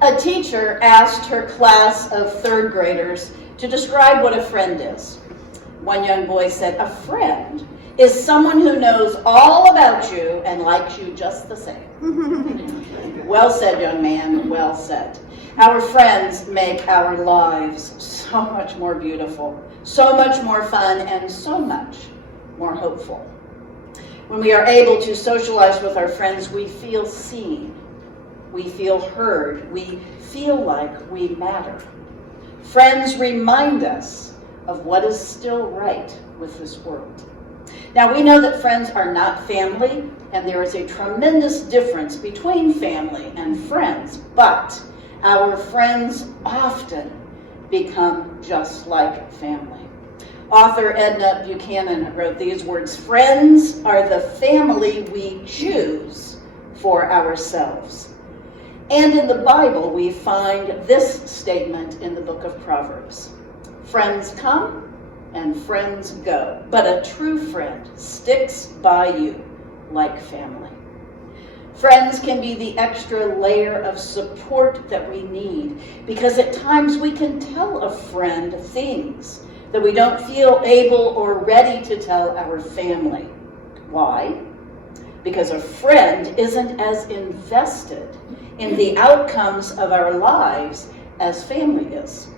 A teacher asked her class of third graders to describe what a friend is. One young boy said, "A friend is someone who knows all about you and likes you just the same." Well said, young man, well said. Our friends make our lives so much more beautiful, so much more fun, and so much more hopeful. When we are able to socialize with our friends, we feel seen, we feel heard, we feel like we matter. Friends remind us of what is still right with this world. Now, we know that friends are not family, and there is a tremendous difference between family and friends, but our friends often become just like family. Author Edna Buchanan wrote these words, "Friends are the family we choose for ourselves." And in the Bible, we find this statement in the book of Proverbs. "Friends come and friends go, but a true friend sticks by you like family." Friends can be the extra layer of support that we need, because at times we can tell a friend things that we don't feel able or ready to tell our family. Why? Because a friend isn't as invested in the outcomes of our lives as family is.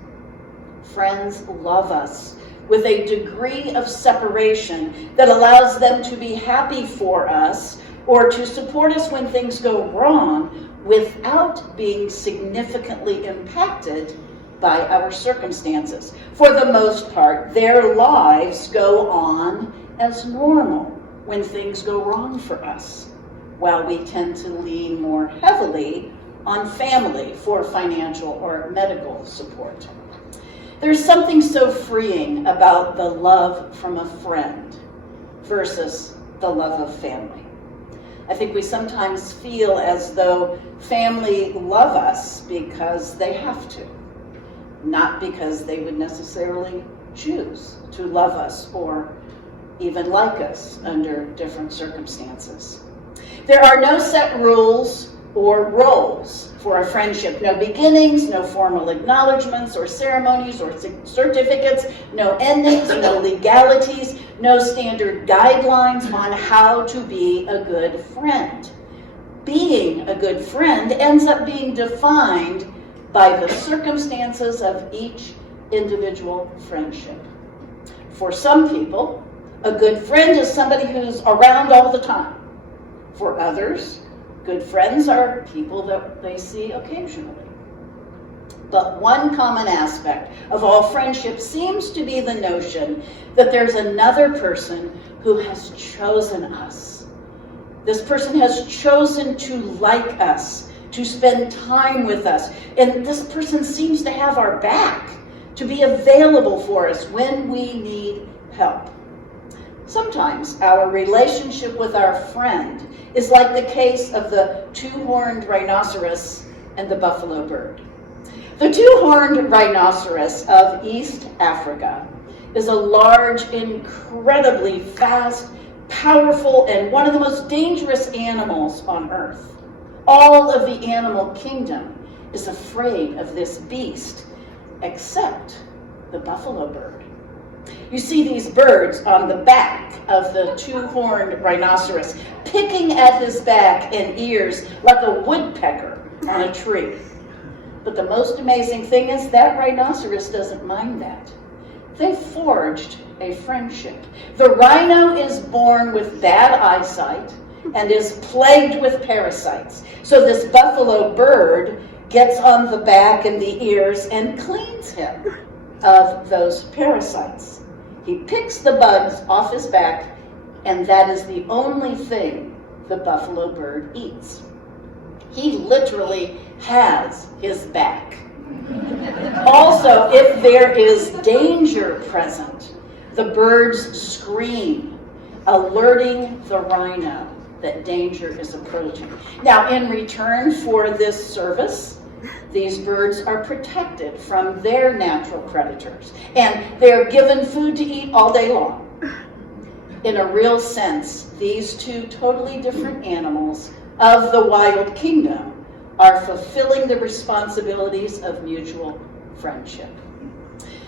Friends love us with a degree of separation that allows them to be happy for us or to support us when things go wrong without being significantly impacted by our circumstances. For the most part, their lives go on as normal when things go wrong for us, while we tend to lean more heavily on family for financial or medical support. There's something so freeing about the love from a friend versus the love of family. I think we sometimes feel as though family love us because they have to, not because they would necessarily choose to love us or even like us under different circumstances. There are no set rules or roles for a friendship. No beginnings, no formal acknowledgments or ceremonies or certificates, no endings, no legalities, no standard guidelines on how to be a good friend. Being a good friend ends up being defined by the circumstances of each individual friendship. For some people, a good friend is somebody who's around all the time. For others, good friends are people that they see occasionally. But one common aspect of all friendships seems to be the notion that there's another person who has chosen us. This person has chosen to like us, to spend time with us, and this person seems to have our back, to be available for us when we need help. Sometimes our relationship with our friend is like the case of the two-horned rhinoceros and the buffalo bird. The two-horned rhinoceros of East Africa is a large, incredibly fast, powerful, and one of the most dangerous animals on earth. All of the animal kingdom is afraid of this beast, except the buffalo bird. You see these birds on the back of the two-horned rhinoceros, picking at his back and ears like a woodpecker on a tree. But the most amazing thing is that rhinoceros doesn't mind that. They forged a friendship. The rhino is born with bad eyesight and is plagued with parasites. So this buffalo bird gets on the back and the ears and cleans him of those parasites. He picks the bugs off his back, and that is the only thing the buffalo bird eats. He literally has his back. Also, if there is danger present, the birds scream, alerting the rhino that danger is approaching. Now, in return for this service, these birds are protected from their natural predators, and they're given food to eat all day long. In a real sense, these two totally different animals of the wild kingdom are fulfilling the responsibilities of mutual friendship.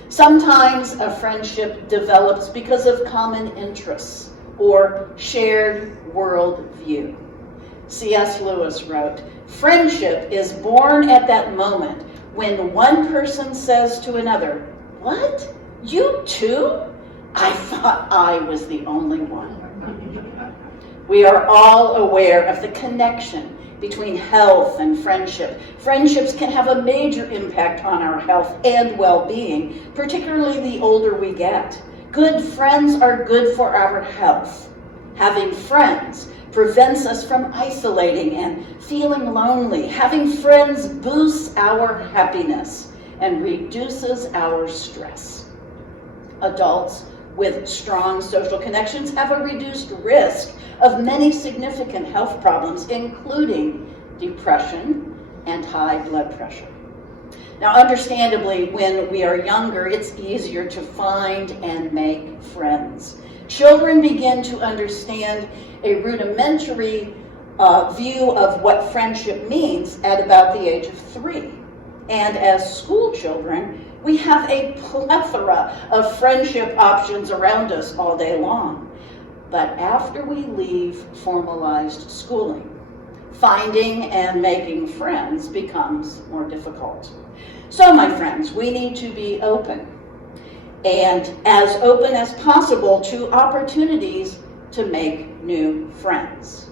Sometimes a friendship develops because of common interests or shared worldview. C.S. Lewis wrote, "Friendship is born at that moment when one person says to another, 'What? You too? I thought I was the only one.'" We are all aware of the connection between health and friendship. Friendships can have a major impact on our health and well-being, particularly the older we get. Good friends are good for our health. Having friends prevents us from isolating and feeling lonely. Having friends boosts our happiness and reduces our stress. Adults with strong social connections have a reduced risk of many significant health problems, including depression and high blood pressure. Now, understandably, when we are younger, it's easier to find and make friends. Children begin to understand a rudimentary view of what friendship means at about the age of 3. And as school children, we have a plethora of friendship options around us all day long. But after we leave formalized schooling, finding and making friends becomes more difficult. So, my friends, we need to be open, and as open as possible to opportunities to make new friends.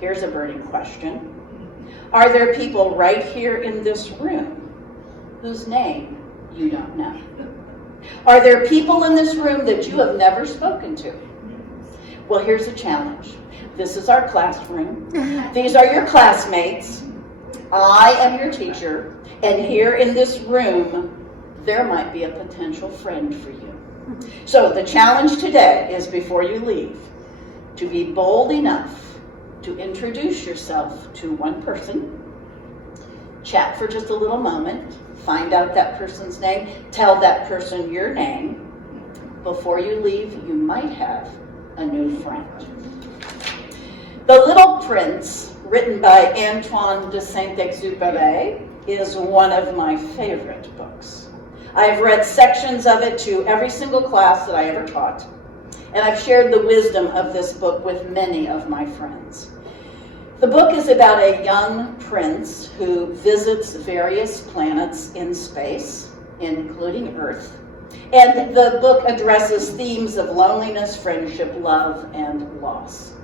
Here's a burning question. Are there people right here in this room whose name you don't know? Are there people in this room that you have never spoken to? Well, here's a challenge. This is our classroom. These are your classmates. I am your teacher. And here in this room, there might be a potential friend for you. So the challenge today is, before you leave, to be bold enough to introduce yourself to one person, chat for just a little moment, find out that person's name, tell that person your name. Before you leave, you might have a new friend. The Little Prince, written by Antoine de Saint-Exupéry, is one of my favorite books. I've read sections of it to every single class that I ever taught, and I've shared the wisdom of this book with many of my friends. The book is about a young prince who visits various planets in space, including Earth. And the book addresses themes of loneliness, friendship, love, and loss.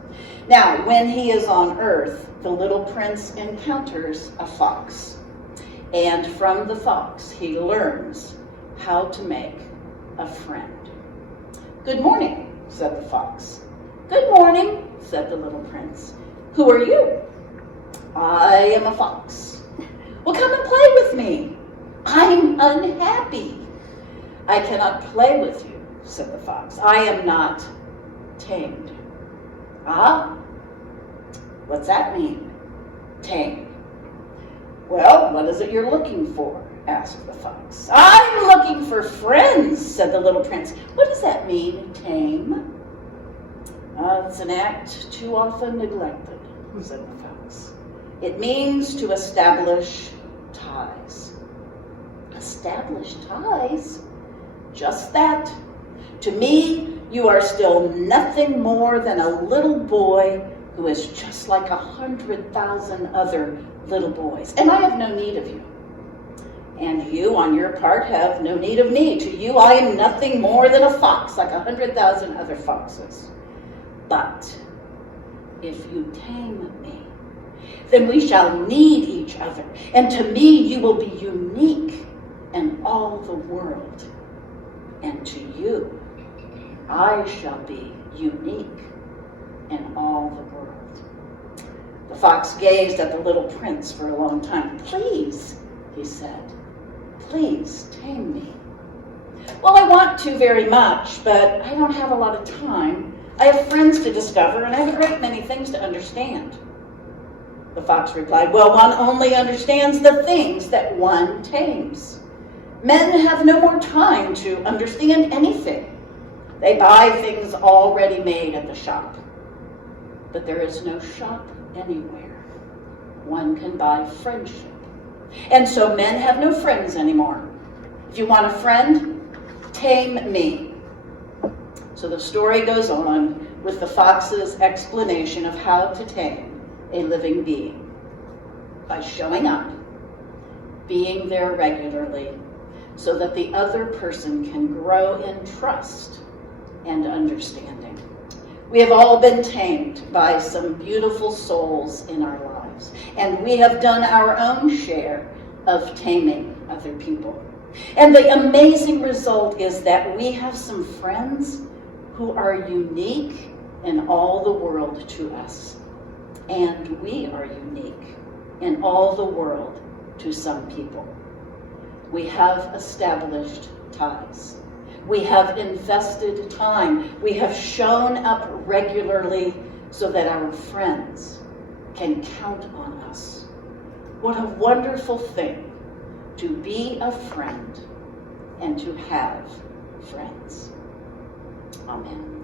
Now, when he is on Earth, the little prince encounters a fox. And from the fox, he learns how to make a friend. "Good morning," said the fox. "Good morning," said the little prince. "Who are you?" "I am a fox." "Well, come and play with me." "I'm unhappy." "I cannot play with you," said the fox. "I am not tamed." "Ah, what's that mean, tamed?" "Well, what is it you're looking for?" asked the fox. "I'm looking for friends," said the little prince. "What does that mean, tame?" "It's an act too often neglected," said the fox. "It means to establish ties." "Establish ties?" "Just that. To me, you are still nothing more than a little boy who is just like 100,000 other little boys, and I have no need of you. And you, on your part, have no need of me. To you, I am nothing more than a fox, like 100,000 other foxes. But if you tame me, then we shall need each other, and to me you will be unique in all the world. And to you, I shall be unique in all the world." The fox gazed at the little prince for a long time. "Please," he said, "please tame me." "Well, I want to very much, but I don't have a lot of time. I have friends to discover, and I have a great many things to understand." The fox replied, "Well, one only understands the things that one tames. Men have no more time to understand anything. They buy things already made at the shop. But there is no shop anywhere one can buy friendship. And so men have no friends anymore. If you want a friend, tame me. So the story goes on with the fox's explanation of how to tame a living being. By showing up, being there regularly, so that the other person can grow in trust and understanding. We have all been tamed by some beautiful souls in our lives, and we have done our own share of taming other people. And the amazing result is that we have some friends who are unique in all the world to us, and we are unique in all the world to some people. We have established ties. We have invested time. We have shown up regularly so that our friends can count on us. What a wonderful thing to be a friend and to have friends. Amen.